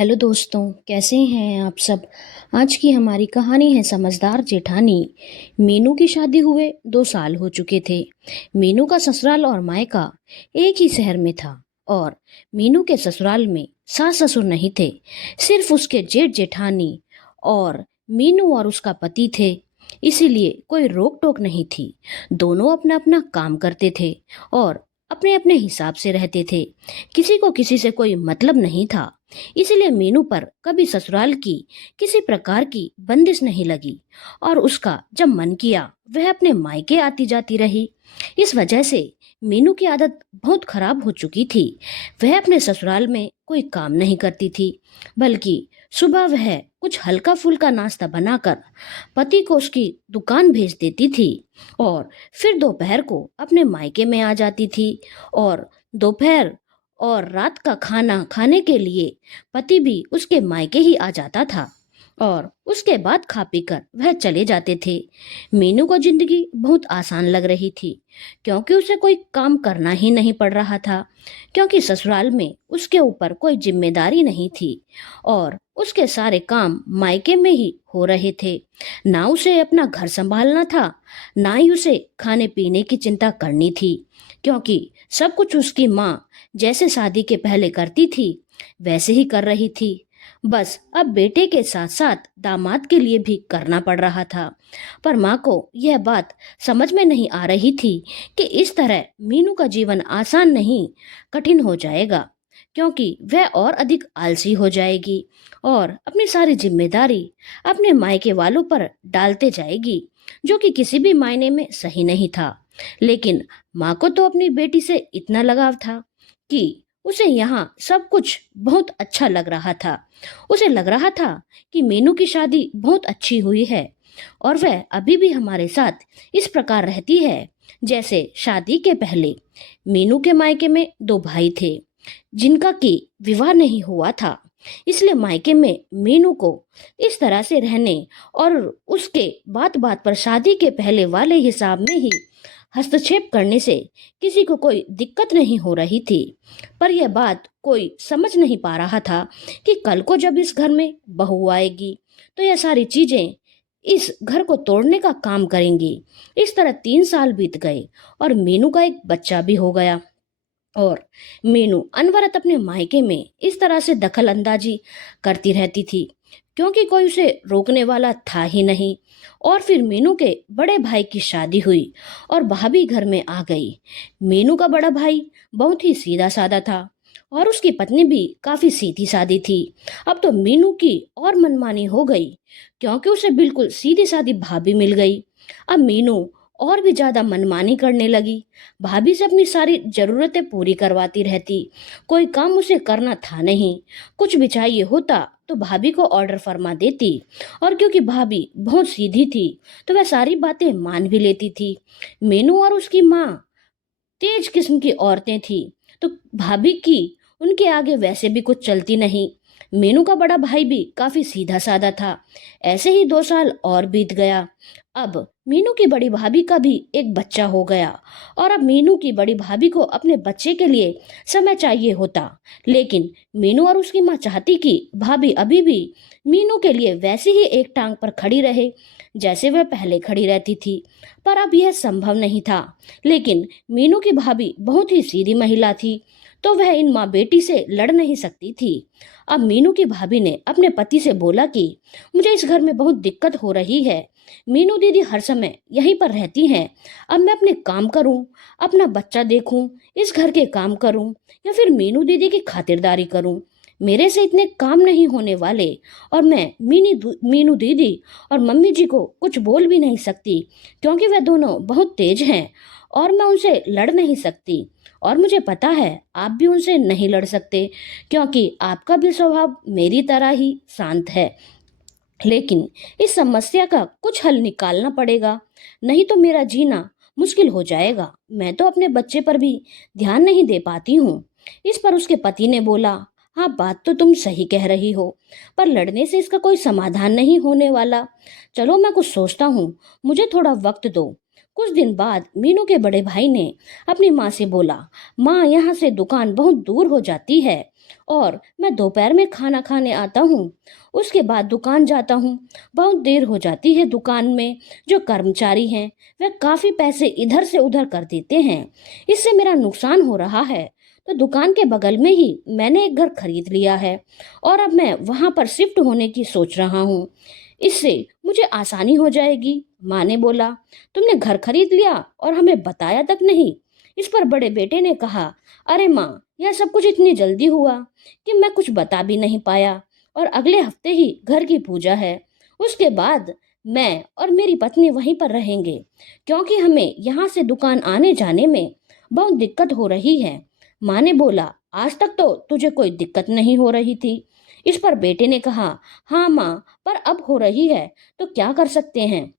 Hello दोस्तों, कैसे हैं आप सब। आज की हमारी कहानी है समझदार जेठानी। मीनू की शादी हुए 2 साल हो चुके थे। मीनू का ससुराल और मायका एक ही शहर में था और मीनू के ससुराल में सास ससुर नहीं थे, सिर्फ उसके जेठ जेठानी और मीनू और उसका पति थे। इसीलिए कोई रोक टोक नहीं थी। दोनों अपना अपना काम करते थे और अपने अपने हिसाब से रहते थे। किसी को किसी से कोई मतलब नहीं था। इसीलिए मीनू पर कभी ससुराल की किसी प्रकार की बंदिश नहीं लगी और उसका जब मन किया वह अपने मायके आती जाती रही। इस वजह से मीनू की आदत बहुत खराब हो चुकी थी। वह अपने ससुराल में कोई काम नहीं करती थी, बल्कि सुबह वह कुछ हल्का फुल्का नाश्ता बनाकर पति को उसकी दुकान भेज देती थी और फिर दोपहर को अपने मायके में आ जाती थी। और दोपहर और रात का खाना खाने के लिए पति भी उसके मायके ही आ जाता था और उसके बाद खा पीकर वह चले जाते थे। मीनू को जिंदगी बहुत आसान लग रही थी, क्योंकि उसे कोई काम करना ही नहीं पड़ रहा था, क्योंकि ससुराल में उसके ऊपर कोई जिम्मेदारी नहीं थी और उसके सारे काम मायके में ही हो रहे थे। ना उसे अपना घर संभालना था, ना ही उसे खाने पीने की चिंता करनी थी, क्योंकि सब कुछ उसकी माँ जैसे शादी के पहले करती थी वैसे ही कर रही थी। बस अब बेटे के साथ साथ दामाद के लिए भी करना पड़ रहा था। पर माँ को यह बात समझ में नहीं आ रही थी कि इस तरह मीनू का जीवन आसान नहीं, कठिन हो जाएगा, क्योंकि वह और अधिक आलसी हो जाएगी और अपनी सारी जिम्मेदारी अपने मायके वालों पर डालते जाएगी, जो कि किसी भी मायने में सही नहीं था। लेकिन माँ को तो अपनी बेटी से इतना लगाव था कि उसे यहाँ सब कुछ बहुत अच्छा लग रहा था। उसे लग रहा था कि मीनू की शादी बहुत अच्छी हुई है और वह अभी भी हमारे साथ इस प्रकार रहती है जैसे शादी के पहले। मीनू के मायके में 2 भाई थे जिनका कि विवाह नहीं हुआ था, इसलिए मायके में मीनू को इस तरह से रहने और उसके बात बात पर शादी के पहले वाले हिसाब में ही हस्तक्षेप करने से किसी को कोई दिक्कत नहीं हो रही थी। पर यह बात कोई समझ नहीं पा रहा था कि कल को जब इस घर में बहू आएगी तो यह सारी चीजें इस घर को तोड़ने का काम करेंगी। इस तरह 3 साल बीत गए और मीनू का एक बच्चा भी हो गया और मीनू अनवरत अपने मायके में इस तरह से दखल अंदाजी करती रहती थी, क्योंकि कोई उसे रोकने वाला था ही नहीं। और फिर मीनू के बड़े भाई की शादी हुई और भाभी घर में आ गई। मीनू का बड़ा भाई बहुत ही सीधा साधा था और उसकी पत्नी भी काफी सीधी सादी थी। अब तो मीनू की और मनमानी हो गई, क्योंकि उसे बिल्कुल सीधी सादी भाभी मिल गई। अब मीनू और भी ज्यादा मनमानी करने लगी। भाभी से अपनी सारी जरूरतें पूरी करवाती रहती। कोई काम उसे करना था नहीं। कुछ भी चाहिए होता तो भाभी को ऑर्डर फरमा देती और क्योंकि भाभी बहुत सीधी थी तो वह सारी बातें मान भी लेती थी। मीनू और उसकी माँ तेज किस्म की औरतें थी, तो भाभी की उनके आगे वैसे भी कुछ चलती नहीं। मीनू का बड़ा भाई भी काफी सीधा साधा था। ऐसे ही 2 साल और बीत गया। अब मीनू की बड़ी भाभी का भी एक बच्चा हो गया और अब मीनू की बड़ी भाभी को अपने बच्चे के लिए समय चाहिए होता। लेकिन मीनू और उसकी माँ चाहती कि भाभी अभी भी मीनू के लिए वैसे ही एक टांग पर खड़ी रहे जैसे वह पहले खड़ी रहती थी। पर अब यह संभव नहीं था। लेकिन मीनू की भाभी बहुत ही सीधी महिला थी, तो वह इन माँ बेटी से लड़ नहीं सकती थी। अब मीनू की भाभी ने अपने पति से बोला कि मुझे इस घर में बहुत दिक्कत हो रही है। मीनू दीदी हर समय यहीं पर रहती हैं। अब मैं अपने काम करूं, अपना बच्चा देखूं, इस घर के काम करूं या फिर मीनू दीदी की खातिरदारी करूं। मेरे से इतने काम नहीं होने वाले और मैं मीनू दीदी और मम्मी जी को कुछ बोल भी नहीं सकती, क्योंकि वह दोनों बहुत तेज हैं और मैं उनसे लड़ नहीं सकती। और मुझे पता है आप भी उनसे नहीं लड़ सकते, क्योंकि आपका भी स्वभाव मेरी तरह ही शांत है। लेकिन इस समस्या का कुछ हल निकालना पड़ेगा, नहीं तो मेरा जीना मुश्किल हो जाएगा। मैं तो अपने बच्चे पर भी ध्यान नहीं दे पाती हूँ। इस पर उसके पति ने बोला, हाँ बात तो तुम सही कह रही हो, पर लड़ने से इसका कोई समाधान नहीं होने वाला। चलो मैं कुछ सोचता हूँ, मुझे थोड़ा वक्त दो। कुछ दिन बाद मीनू के बड़े भाई ने अपनी माँ से बोला, माँ यहाँ से दुकान बहुत दूर हो जाती है और मैं दोपहर में खाना खाने आता हूँ। उसके बाद दुकान जाता हूँ। बहुत देर हो जाती है दुकान में। जो कर्मचारी हैं वह काफ़ी पैसे इधर से उधर कर देते हैं। इससे मेरा नुकसान हो रहा है। तो दुकान के बगल में ही मैंने एक घर खरीद लिया है और अब मैं वहाँ पर शिफ्ट होने की सोच रहा हूँ। इससे मुझे आसानी हो जाएगी। माँ ने बोला, तुमने घर खरीद लिया और हमें बताया तक नहीं। इस पर बड़े बेटे ने कहा, अरे माँ, यह सब कुछ इतनी जल्दी हुआ कि मैं कुछ बता भी नहीं पाया और अगले हफ्ते ही घर की पूजा है। उसके बाद मैं और मेरी पत्नी वहीं पर रहेंगे क्योंकि हमें यहाँ से दुकान आने जाने में बहुत दिक्कत हो रही है। माँ ने बोला, आज तक तो तुझे कोई दिक्कत नहीं हो रही थी। इस पर बेटे ने कहा, हाँ माँ, पर अब हो रही है तो क्या कर सकते हैं।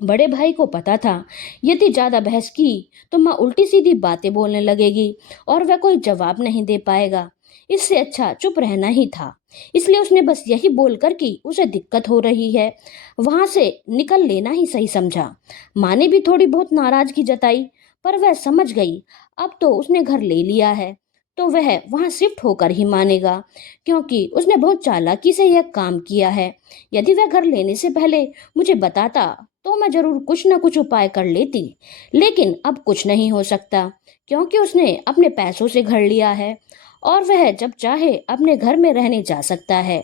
बड़े भाई को पता था यदि ज्यादा बहस की तो माँ उल्टी सीधी बातें बोलने लगेगी और वह कोई जवाब नहीं दे पाएगा। इससे अच्छा चुप रहना ही था। इसलिए उसने बस यही बोलकर कि उसे दिक्कत हो रही है वहां से निकल लेना ही सही समझा। माँ ने भी थोड़ी बहुत नाराजगी जताई, पर वह समझ गई अब तो उसने घर ले लिया है तो वह वहां शिफ्ट होकर ही मानेगा, क्योंकि उसने बहुत चालाकी से यह काम किया है। यदि वह घर लेने से पहले मुझे बताता तो मैं जरूर कुछ न कुछ उपाय कर लेती। लेकिन अब कुछ नहीं हो सकता क्योंकि उसने अपने पैसों से घर लिया है और वह जब चाहे अपने घर में रहने जा सकता है।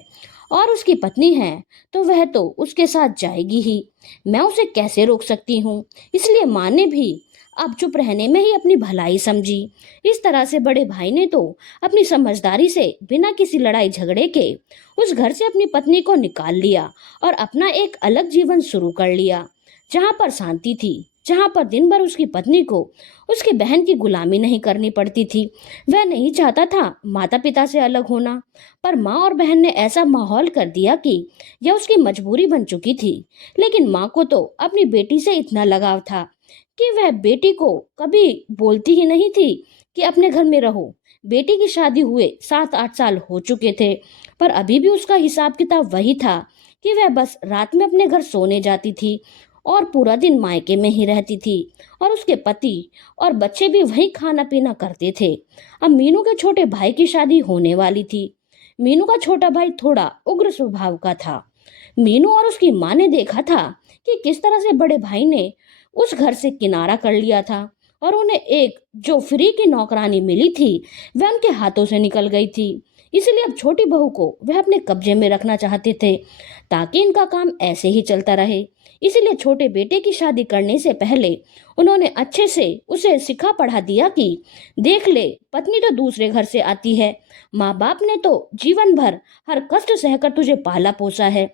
और उसकी पत्नी है तो वह तो उसके साथ जाएगी ही। मैं उसे कैसे रोक सकती हूँ। इसलिए माँ ने भी अब चुप रहने में ही अपनी भलाई समझी। इस तरह से बड़े भाई ने तो अपनी समझदारी से बिना किसी लड़ाई झगड़े के उस घर से अपनी पत्नी को निकाल लिया और अपना एक अलग जीवन शुरू कर लिया, जहां पर शांति थी, जहां पर दिन भर उसकी पत्नी को उसकी बहन की गुलामी नहीं करनी पड़ती थी। वह नहीं चाहता था माता पिता से अलग होना, पर माँ और बहन ने ऐसा माहौल कर दिया कि यह उसकी मजबूरी बन चुकी थी। लेकिन माँ को तो अपनी बेटी से इतना लगाव था कि वह बेटी को कभी बोलती ही नहीं थी कि अपने घर में रहो। बेटी की शादी हुए 7-8 साल हो चुके थे, पर अभी भी उसका हिसाब किताब वही था कि वह बस रात में अपने घर सोने जाती थी और पूरा दिन मायके में ही रहती थी और उसके पति और बच्चे भी वहीं खाना पीना करते थे। अब मीनू के छोटे भाई की शादी होने वाली थी। मीनू का छोटा भाई थोड़ा उग्र स्वभाव का था। मीनू और उसकी माँ ने देखा था कि किस तरह से बड़े भाई ने उस घर से किनारा कर लिया था और उन्हें एक जो फ्री की नौकरानी मिली थी वह उनके हाथों से निकल गई थी। इसलिए अब छोटी बहू को वह अपने कब्जे में रखना चाहते थे ताकि इनका काम ऐसे ही चलता रहे। इसीलिए छोटे बेटे की शादी करने से पहले उन्होंने अच्छे से उसे सिखा पढ़ा दिया कि देख ले, पत्नी तो दूसरे घर से आती है, माँ बाप ने तो जीवन भर हर कष्ट सहकर तुझे पाला पोसा है।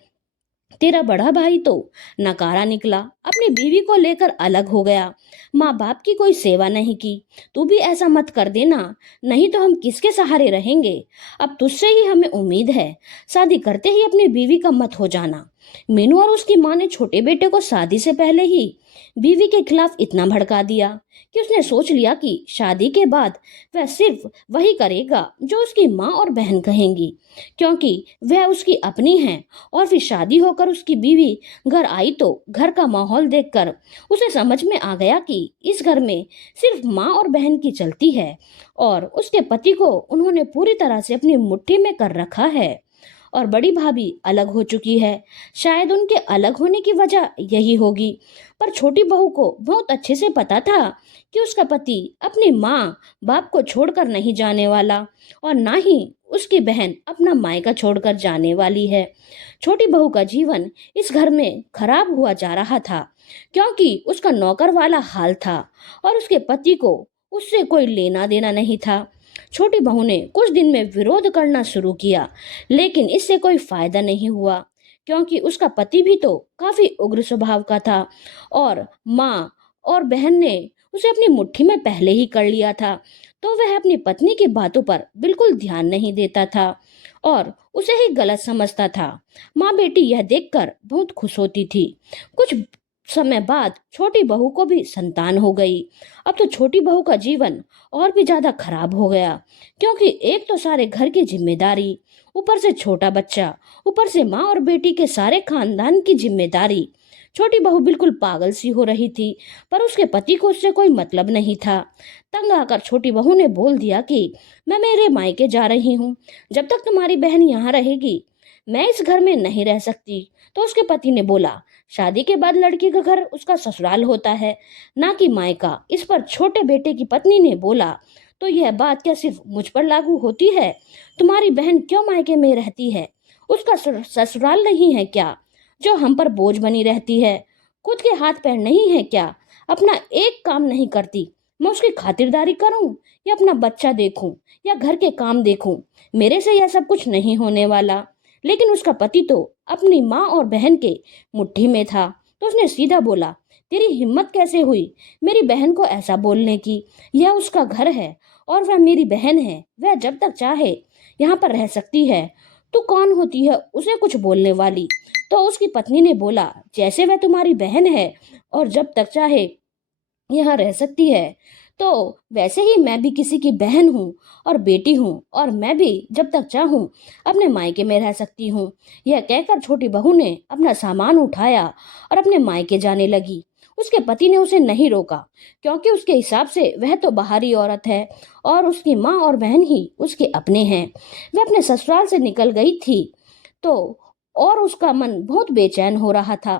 तेरा बड़ा भाई तो नकारा निकला, अपनी बीवी को लेकर अलग हो गया, माँ बाप की कोई सेवा नहीं की। तू भी ऐसा मत कर देना, नहीं तो हम किसके सहारे रहेंगे। अब तुझसे ही हमें उम्मीद है, शादी करते ही अपनी बीवी का मत हो जाना। मीनू और उसकी माँ ने छोटे बेटे को शादी से पहले ही बीवी के खिलाफ इतना भड़का दिया कि उसने सोच लिया कि शादी के बाद वह सिर्फ वही करेगा जो उसकी माँ और बहन कहेंगी, क्योंकि वह उसकी अपनी है। और फिर शादी होकर उसकी बीवी घर आई तो घर का माहौल देखकर उसे समझ में आ गया कि इस घर में सिर्फ माँ और बहन की चलती है और उसके पति को उन्होंने पूरी तरह से अपनी मुट्ठी में कर रखा है। और बड़ी भाभी अलग हो चुकी है। शायद उनके अलग होने की वजह यही होगी, पर छोटी बहू को बहुत अच्छे से पता था कि उसका पति अपनी माँ बाप को छोड़कर नहीं जाने वाला और ना ही उसकी बहन अपना मायका छोड़कर जाने वाली है। छोटी बहू का जीवन इस घर में खराब हुआ जा रहा था क्योंकि उसका नौकर वाला हाल था और उसके पति को उससे कोई लेना देना नहीं था। छोटी बहू ने कुछ दिन में विरोध करना शुरू किया, लेकिन इससे कोई फायदा नहीं हुआ क्योंकि उसका पति भी तो काफी उग्र स्वभाव का था और माँ और बहन ने उसे अपनी मुट्ठी में पहले ही कर लिया था। तो वह अपनी पत्नी की बातों पर बिल्कुल ध्यान नहीं देता था और उसे ही गलत समझता था। माँ बेटी यह देखकर बहुत खुश होती थी। कुछ समय बाद छोटी बहू को भी संतान हो गई। अब तो छोटी बहू का जीवन और भी ज्यादा खराब हो गया, क्योंकि एक तो सारे घर की जिम्मेदारी, ऊपर से छोटा बच्चा, ऊपर से माँ और बेटी के सारे खानदान की जिम्मेदारी। छोटी बहू बिल्कुल पागल सी हो रही थी, पर उसके पति को उससे कोई मतलब नहीं था। तंग आकर छोटी बहू ने बोल दिया कि मैं मेरे मायके जा रही हूँ, जब तक तुम्हारी बहन यहाँ रहेगी मैं इस घर में नहीं रह सकती। तो उसके पति ने बोला, शादी के बाद लड़की का घर उसका ससुराल होता है, ना कि मायका। इस पर छोटे बेटे की पत्नी ने बोला, तो यह बात क्या सिर्फ मुझ पर लागू होती है? तुम्हारी बहन क्यों मायके में रहती है? उसका ससुराल नहीं है क्या जो हम पर बोझ बनी रहती है? खुद के हाथ पैर नहीं है क्या? अपना एक काम नहीं करती। मैं उसकी खातिरदारी करूं या अपना बच्चा देखूं या घर के काम देखूं? मेरे से यह सब कुछ नहीं होने वाला। लेकिन उसका पति तो अपनी माँ और बहन के मुट्ठी में था। तो उसने सीधा बोला, तेरी हिम्मत कैसे हुई मेरी बहन को ऐसा बोलने की? यह उसका घर है और वह मेरी बहन है। वह जब तक चाहे यहाँ पर रह सकती है। तू कौन होती है उसे कुछ बोलने वाली? तो उसकी पत्नी ने बोला, जैसे वह तुम्हारी बहन है और जब तक चाहे यहाँ रह सकती है, तो वैसे ही मैं भी किसी की बहन हूँ और बेटी हूँ, और मैं भी जब तक चाहूँ अपने मायके में रह सकती हूँ। यह कहकर छोटी बहू ने अपना सामान उठाया और अपने मायके जाने लगी। उसके पति ने उसे नहीं रोका, क्योंकि उसके हिसाब से वह तो बाहरी औरत है और उसकी माँ और बहन ही उसके अपने हैं। वह अपने ससुराल से निकल गई थी तो और उसका मन बहुत बेचैन हो रहा था,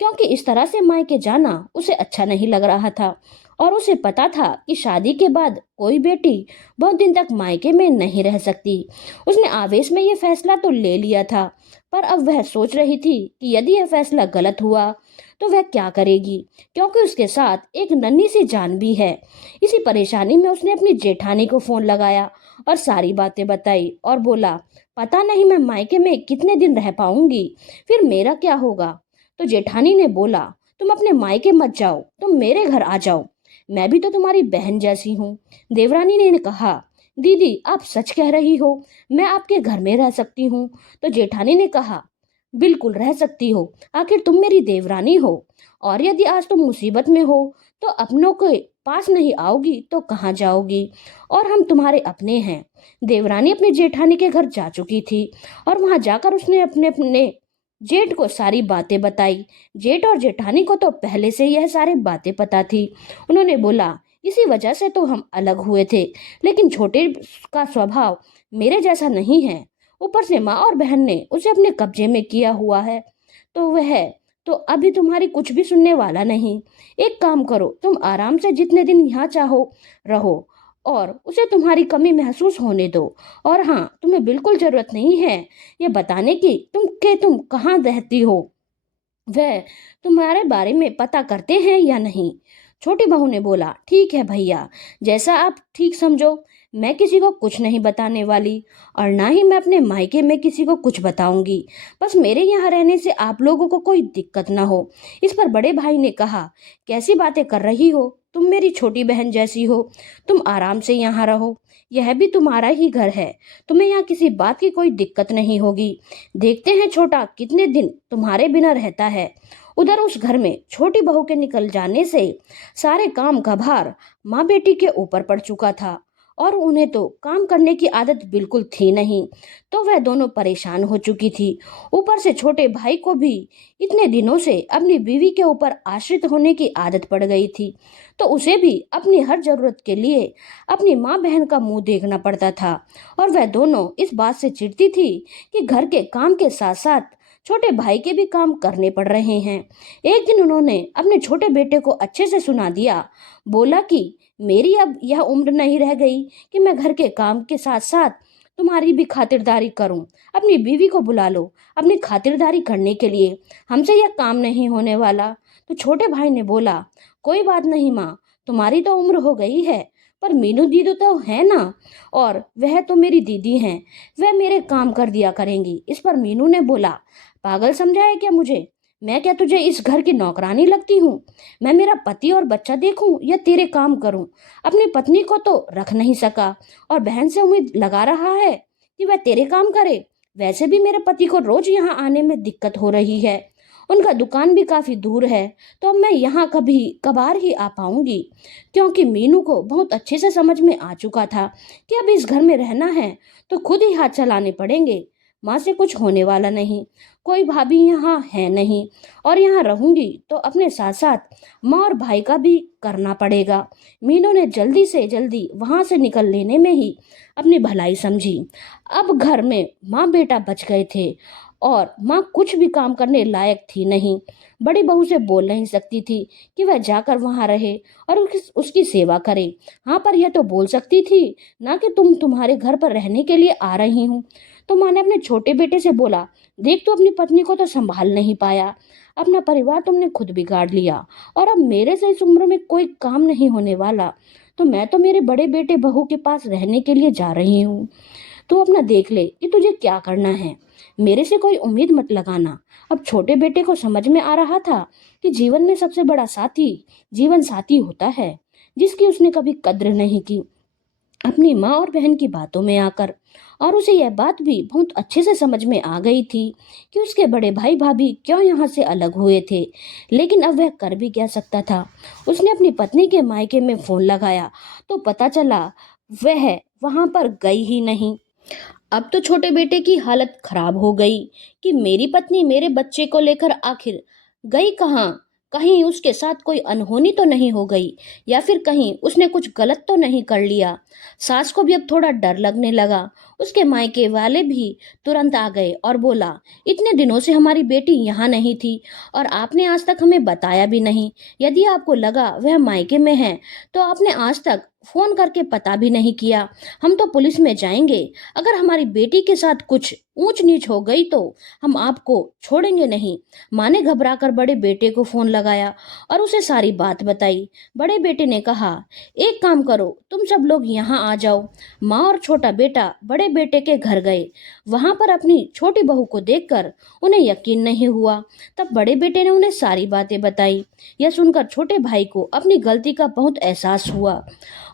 क्योंकि इस तरह से मायके जाना उसे अच्छा नहीं लग रहा था। और उसे पता था कि शादी के बाद कोई बेटी बहुत दिन तक मायके में नहीं रह सकती। उसने आवेश में यह फैसला तो ले लिया था, पर अब वह सोच रही थी कि यदि यह फैसला गलत हुआ तो वह क्या करेगी, क्योंकि उसके साथ एक नन्ही सी जान भी है। इसी परेशानी में उसने अपनी जेठानी को फोन लगाया और सारी बातें बताई और बोला, पता नहीं मैं मायके में कितने दिन रह पाऊंगी, फिर मेरा क्या होगा? तो जेठानी ने बोला, तुम अपने मायके मत जाओ, तुम मेरे घर आ जाओ, मैं भी तो तुम्हारी बहन जैसी हूँ। देवरानी ने कहा, दीदी आप सच कह रही हो, मैं आपके घर में रह सकती हूँ। तो जेठानी ने कहा, बिल्कुल रह सकती हो, आखिर तुम मेरी देवरानी हो, और यदि आज तुम मुसीबत में हो तो अपनों के पास नहीं आओगी तो कहाँ जाओगी? और हम तुम्हारे अपने हैं। देवरानी अपनी जेठानी के घर जा चुकी थी और वहां जाकर उसने अपने अपने जेठ को सारी बातें बताई। जेठ और जेठानी को तो पहले से यह सारी बातें पता थी। उन्होंने बोला, इसी वजह से तो हम अलग हुए थे, लेकिन छोटे का स्वभाव मेरे जैसा नहीं है। ऊपर से माँ और बहन ने उसे अपने कब्जे में किया हुआ है, तो वह तो अभी तुम्हारी कुछ भी सुनने वाला नहीं। एक काम करो, तुम आराम से जितने दिन यहाँ चाहो रहो और उसे तुम्हारी कमी महसूस होने दो। और हाँ, तुम्हें बिल्कुल जरूरत नहीं है ये बताने की तुम कहाँ रहती हो, वह तुम्हारे बारे में पता करते हैं या नहीं। छोटी बहू ने बोला, ठीक है भैया, जैसा आप ठीक समझो, मैं किसी को कुछ नहीं बताने वाली और ना ही मैं अपने मायके में किसी को कुछ बताऊंगी। बस मेरे यहाँ रहने से आप लोगों को कोई दिक्कत ना हो। इस पर बड़े भाई ने कहा, कैसी बातें कर रही हो, तुम मेरी छोटी बहन जैसी हो, तुम आराम से यहाँ रहो, यह भी तुम्हारा ही घर है, तुम्हें यहाँ किसी बात की कोई दिक्कत नहीं होगी। देखते हैं छोटा कितने दिन तुम्हारे बिना रहता है। उधर उस घर में छोटी बहू के निकल जाने से सारे काम का भार माँ बेटी के ऊपर पड़ चुका था, और उन्हें तो काम करने की आदत बिल्कुल थी नहीं। तो वह दोनों परेशान हो चुकी थी। ऊपर से छोटे भाई को भी इतने दिनों से अपनी बीवी के ऊपर आश्रित होने की आदत पड़ गई थी, तो उसे भी अपनी हर जरूरत के लिए अपनी माँ बहन का मुंह देखना पड़ता था। और वह दोनों इस बात से चिढ़ती थी कि घर के काम के साथ साथ छोटे भाई के भी काम करने पड़ रहे हैं। एक दिन उन्होंने अपने छोटे बेटे को अच्छे से सुना दिया। बोला कि मेरी अब यह उम्र नहीं रह गई कि मैं घर के काम के साथ साथ तुम्हारी भी खातिरदारी करूं। अपनी बीवी को बुला लो अपनी खातिरदारी करने के लिए, हमसे यह काम नहीं होने वाला। तो छोटे भाई ने बोला, कोई बात नहीं माँ, तुम्हारी तो उम्र हो गई है, पर मीनू दीदी तो है ना, और वह तो मेरी दीदी हैं, वह मेरे काम कर दिया करेंगी। इस पर मीनू ने बोला, पागल समझा है क्या मुझे? मैं क्या तुझे इस घर की नौकरानी लगती हूँ? मैं मेरा पति और बच्चा देखूं या तेरे काम करूं? अपनी पत्नी को तो रख नहीं सका और बहन से उम्मीद लगा रहा है कि वह तेरे काम करे। वैसे भी मेरे पति को रोज यहाँ आने में दिक्कत हो रही है। उनका दुकान भी काफ़ी दूर है, तो अब मैं यहाँ कभी कभार ही आ पाऊंगी, क्योंकि मीनू को बहुत अच्छे से समझ में आ चुका था कि अब इस घर में रहना है तो खुद ही हाथ चलाने पड़ेंगे। माँ से कुछ होने वाला नहीं, कोई भाभी यहाँ है नहीं, और यहाँ रहूंगी तो अपने साथ साथ माँ और भाई का भी करना पड़ेगा। मीनू ने जल्दी से जल्दी वहां से निकल लेने में ही अपनी भलाई समझी। अब घर में माँ बेटा बच गए थे और माँ कुछ भी काम करने लायक थी नहीं। बड़ी बहू से बोल नहीं सकती थी कि वह जाकर वहां रहे और उसकी सेवा करे। हाँ, पर यह तो बोल सकती थी ना कि तुम्हारे घर पर रहने के लिए आ रही हूँ। तो माँ ने अपने छोटे बेटे से बोला, देख, तो अपनी पत्नी को तो संभाल नहीं पाया, अपना परिवार तुमने खुद बिगाड़ लिया, और अब मेरे से इस उम्र में कोई काम नहीं होने वाला, तो मैं तो मेरे बड़े बेटे बहू के पास रहने के लिए जा रही हूँ। तू अपना देख ले कि तुझे क्या करना है, मेरे से कोई उम्मीद मत लगाना। अब छोटे बेटे को समझ में आ रहा था कि जीवन में सबसे बड़ा साथी जीवन साथी होता है, जिसकी उसने कभी कद्र नहीं की अपनी माँ और बहन की बातों में आकर। और उसे यह बात भी बहुत अच्छे से समझ में आ गई थी कि उसके बड़े भाई भाभी क्यों यहाँ से अलग हुए थे। लेकिन अब वह कर भी क्या सकता था। उसने अपनी पत्नी के मायके में फोन लगाया तो पता चला वह वहां पर गई ही नहीं। अब तो छोटे बेटे की हालत खराब हो गई कि मेरी पत्नी मेरे बच्चे को लेकर आखिर गई कहाँ। कहीं उसके साथ कोई अनहोनी तो नहीं हो गई, या फिर कहीं उसने कुछ गलत तो नहीं कर लिया। सास को भी अब थोड़ा डर लगने लगा। उसके मायके वाले भी तुरंत आ गए और बोला, इतने दिनों से हमारी बेटी यहाँ नहीं थी और आपने आज तक हमें बताया भी नहीं। यदि आपको लगा वह मायके में है तो आपने आज तक फोन करके पता भी नहीं किया। हम तो पुलिस में जाएंगे। अगर हमारी बेटी के साथ कुछ ऊंच नीच हो गई तो हम आपको छोड़ेंगे नहीं। माँ ने घबरा कर बड़े बेटे को फोन लगाया और उसे सारी बात बताई। बड़े बेटे ने कहा, एक काम करो, तुम सब लोग यहाँ आ जाओ। माँ और छोटा बेटा बड़े बेटे के घर गए। वहां पर अपनी छोटी बहू को देखकर उन्हें यकीन नहीं हुआ। तब बड़े बेटे ने उन्हें सारी बातें बताई। यह सुनकर छोटे भाई को अपनी गलती का बहुत एहसास हुआ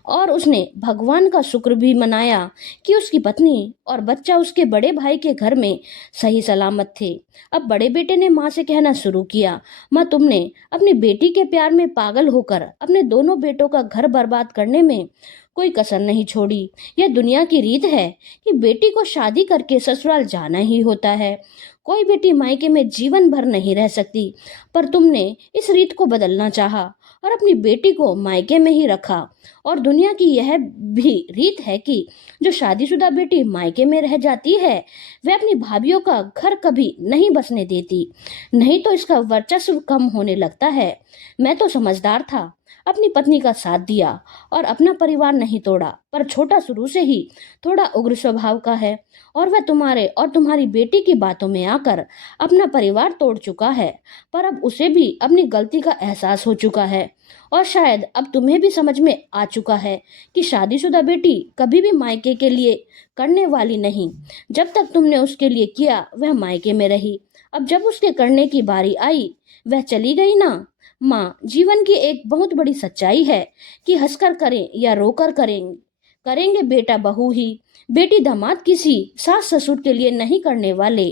और उसने भगवान का शुक्र भी मनाया कि उसकी पत्नी और बच्चा उसके बड़े भाई के घर में सही सलामत थे। अब बड़े बेटे ने माँ से कहना शुरू किया, माँ, तुमने अपनी बेटी के प्यार में पागल होकर अपने दोनों बेटों का घर बर्बाद करने में कोई कसर नहीं छोड़ी। यह दुनिया की रीत है कि बेटी को शादी करके ससुराल जाना ही होता है। कोई बेटी मायके में जीवन भर नहीं रह सकती, पर तुमने इस रीत को बदलना चाहा और अपनी बेटी को मायके में ही रखा। और दुनिया की यह भी रीत है कि जो शादीशुदा बेटी मायके में रह जाती है वह अपनी भाभीियों का घर कभी नहीं बसने देती, नहीं तो इसका वर्चस्व कम होने लगता है। मैं तो समझदार था, अपनी पत्नी का साथ दिया और अपना परिवार नहीं तोड़ा, पर छोटा शुरू से ही थोड़ा उग्र स्वभाव का है और वह तुम्हारे और तुम्हारी बेटी की बातों में आकर अपना परिवार तोड़ चुका है। पर अब उसे भी अपनी गलती का एहसास हो चुका है और शायद अब तुम्हें भी समझ में आ चुका है कि शादीशुदा बेटी कभी भी मायके के लिए करने वाली नहीं। जब तक तुमने उसके लिए किया वह मायके में रही, अब जब उसके करने की बारी आई वह चली गई ना। माँ, जीवन की एक बहुत बड़ी सच्चाई है कि हंसकर करें या रोकर करेंगे बेटा बहू ही। बेटी दामाद किसी सास ससुर के लिए नहीं करने वाले।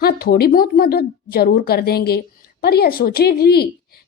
हाँ, थोड़ी बहुत मदद जरूर कर देंगे, पर यह सोचेगी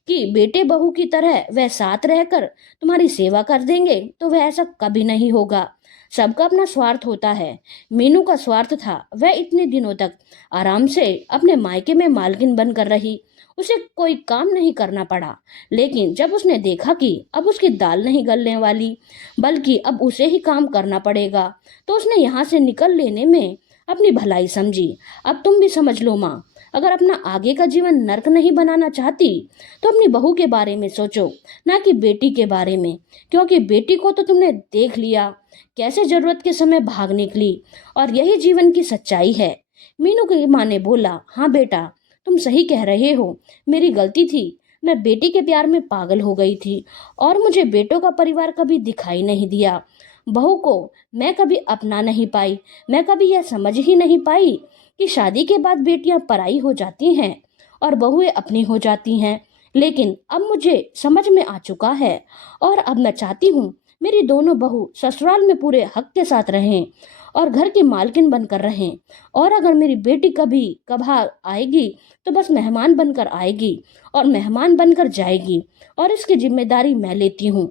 कि बेटे बहू की तरह वह साथ रहकर तुम्हारी सेवा कर देंगे तो वह ऐसा कभी नहीं होगा। सबका अपना स्वार्थ होता है। मीनू का स्वार्थ था, वह इतने दिनों तक आराम से अपने मायके में मालकिन बनकर रही, उसे कोई काम नहीं करना पड़ा। लेकिन जब उसने देखा कि अब उसकी दाल नहीं गलने वाली बल्कि अब उसे ही काम करना पड़ेगा, तो उसने यहाँ से निकल लेने में अपनी भलाई समझी। अब तुम भी समझ लो माँ, अगर अपना आगे का जीवन नर्क नहीं बनाना चाहती तो अपनी बहू के बारे में सोचो, ना कि बेटी के बारे में, क्योंकि बेटी को तो तुमने देख लिया कैसे जरूरत के समय भाग निकली, और यही जीवन की सच्चाई है। मीनू की माँ ने बोला, हाँ बेटा, तुम सही कह रहे हो, मेरी गलती थी। मैं बेटी के प्यार में पागल हो गई थी और मुझे बेटों का परिवार कभी दिखाई नहीं दिया। बहू को मैं कभी अपना नहीं पाई। मैं कभी यह समझ ही नहीं पाई कि शादी के बाद बेटियां पराई हो जाती हैं और बहुएं अपनी हो जाती हैं। लेकिन अब मुझे समझ में आ चुका है और अब मैं चाहती हूँ मेरी दोनों बहू ससुराल में पूरे हक के साथ रहें और घर की मालकिन बनकर रहें। और अगर मेरी बेटी कभी कभार आएगी तो बस मेहमान बनकर आएगी और मेहमान बनकर जाएगी, और इसकी जिम्मेदारी मैं लेती हूँ।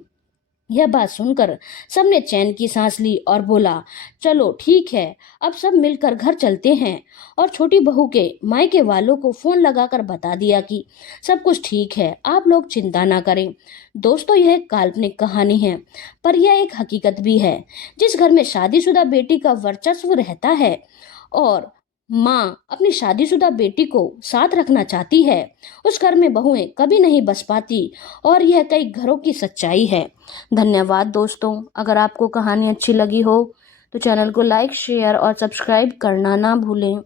यह बात सुनकर सबने चैन की सांस ली और बोला, चलो ठीक है, अब सब मिलकर घर चलते हैं। और छोटी बहू के मायके वालों को फोन लगाकर बता दिया कि सब कुछ ठीक है, आप लोग चिंता ना करें। दोस्तों, यह एक काल्पनिक कहानी है, पर यह एक हकीकत भी है। जिस घर में शादीशुदा बेटी का वर्चस्व रहता है और माँ अपनी शादीशुदा बेटी को साथ रखना चाहती है, उस घर में बहुएं कभी नहीं बस पाती। और यह कई घरों की सच्चाई है। धन्यवाद दोस्तों। अगर आपको कहानी अच्छी लगी हो तो चैनल को लाइक, शेयर और सब्सक्राइब करना ना भूलें।